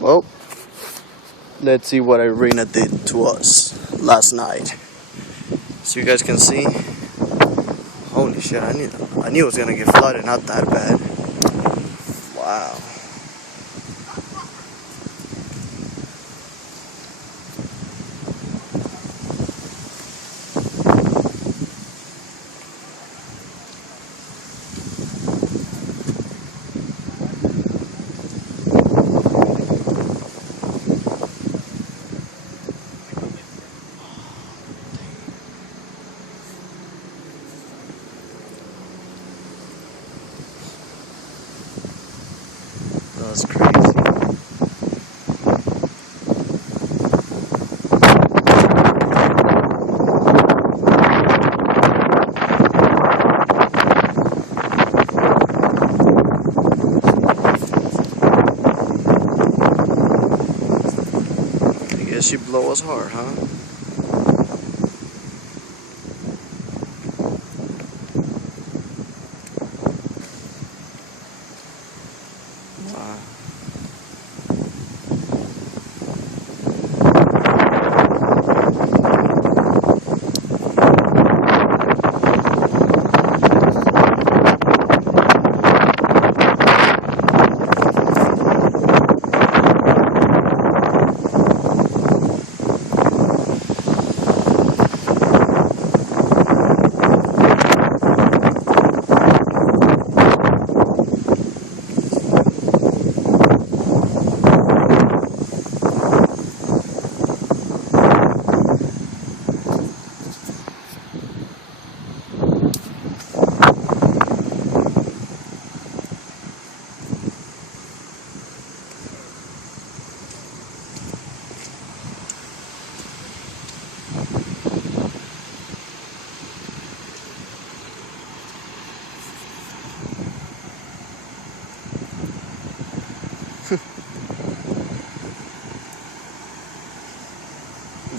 Well, let's see what Irene did to us last night. So you guys can see. Holy shit, I knew it was gonna get flooded, not that bad. Wow. That's crazy. I guess she blow us hard, huh? Wow.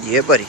Yeah, buddy.